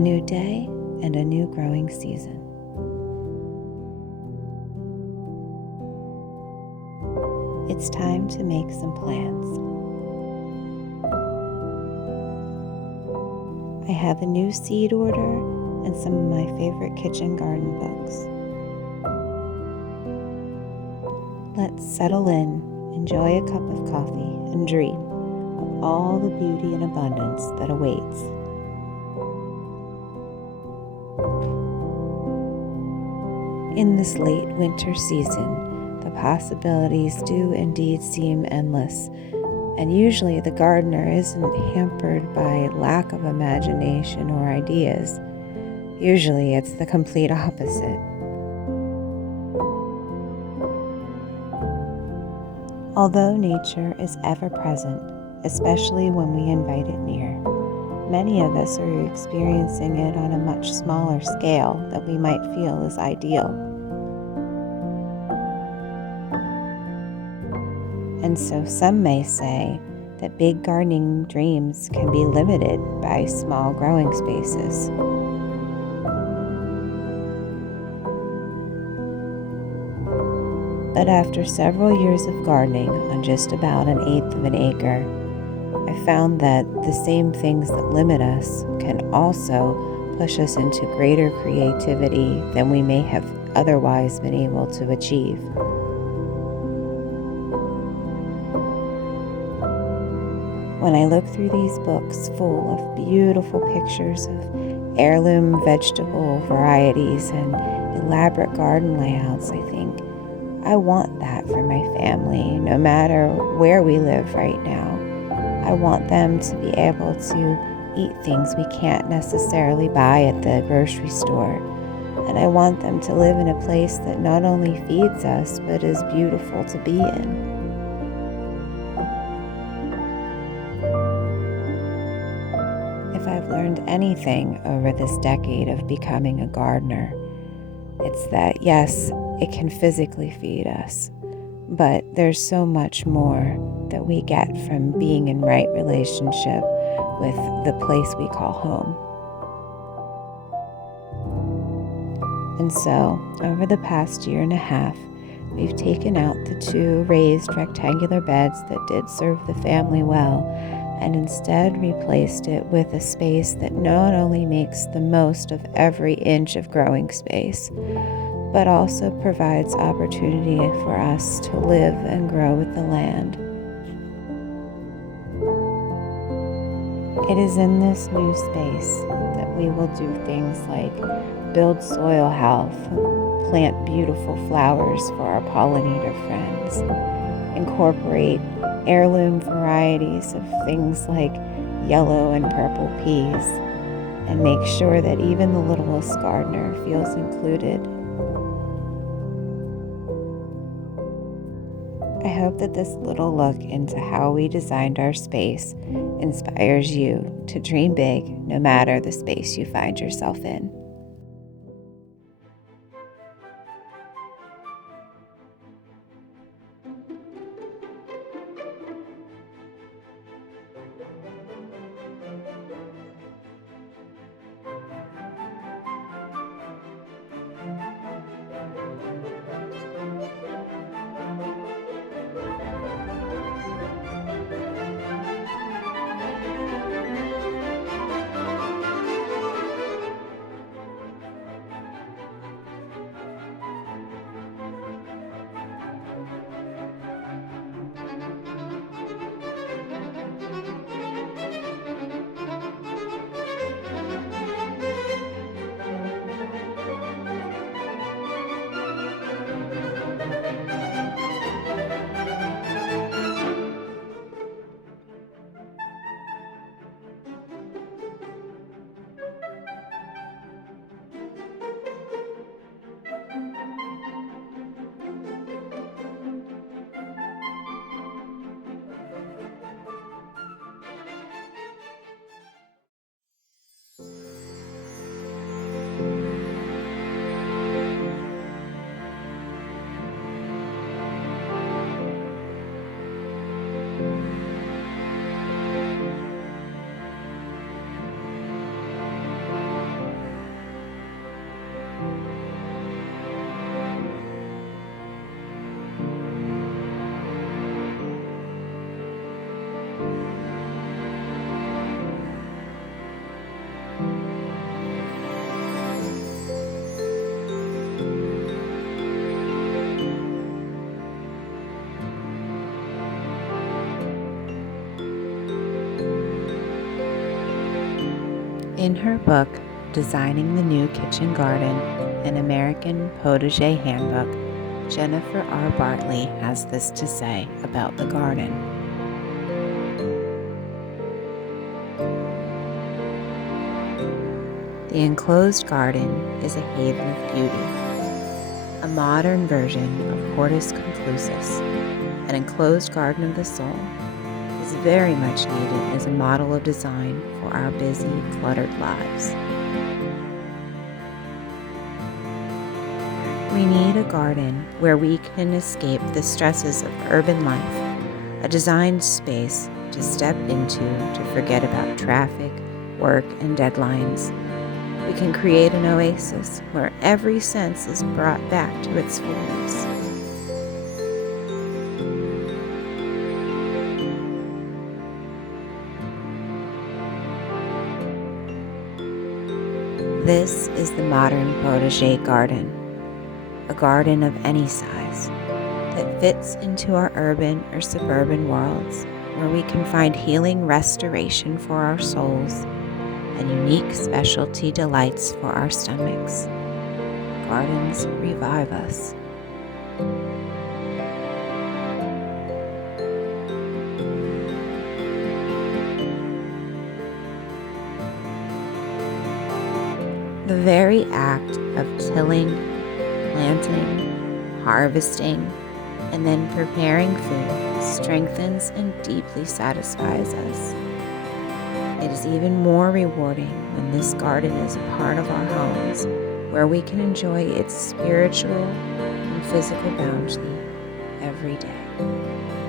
new day and a new growing season. It's time to make some plans. I have a new seed order and some of my favorite kitchen garden books. Let's settle in, enjoy a cup of coffee, and dream of all the beauty and abundance that awaits. In this late winter season, the possibilities do indeed seem endless, and usually the gardener isn't hampered by lack of imagination or ideas. Usually it's the complete opposite. Although nature is ever present, especially when we invite it near, many of us are experiencing it on a much smaller scale than we might feel is ideal. And so some may say that big gardening dreams can be limited by small growing spaces. But after several years of gardening on just about 1/8 of an acre, I found that the same things that limit us can also push us into greater creativity than we may have otherwise been able to achieve. When I look through these books full of beautiful pictures of heirloom vegetable varieties and elaborate garden layouts, I think, I want that for my family, no matter where we live right now. I want them to be able to eat things we can't necessarily buy at the grocery store. And I want them to live in a place that not only feeds us, but is beautiful to be in. If I've learned anything over this decade of becoming a gardener, it's that yes, it can physically feed us, but there's so much more that we get from being in right relationship with the place we call home. And so, over the past 1.5 years, we've taken out the 2 raised rectangular beds that did serve the family well, and instead replaced it with a space that not only makes the most of every inch of growing space, but also provides opportunity for us to live and grow with the land. It is in this new space that we will do things like build soil health, plant beautiful flowers for our pollinator friends, incorporate heirloom varieties of things like yellow and purple peas, and make sure that even the littlest gardener feels included. I hope that this little look into how we designed our space inspires you to dream big no matter the space you find yourself in. In her book, Designing the New Kitchen Garden, an American Potager Handbook, Jennifer R. Bartley has this to say about the garden. The enclosed garden is a haven of beauty, a modern version of Hortus Conclusus. An enclosed garden of the soul is very much needed as a model of design for our busy, cluttered lives. We need a garden where we can escape the stresses of urban life, a designed space to step into to forget about traffic, work, and deadlines. We can create an oasis where every sense is brought back to its fullness. This is the modern potager garden, a garden of any size that fits into our urban or suburban worlds, where we can find healing restoration for our souls and unique specialty delights for our stomachs. Gardens revive us. The very act of tilling, planting, harvesting, and then preparing food strengthens and deeply satisfies us. It is even more rewarding when this garden is a part of our homes, where we can enjoy its spiritual and physical bounty every day.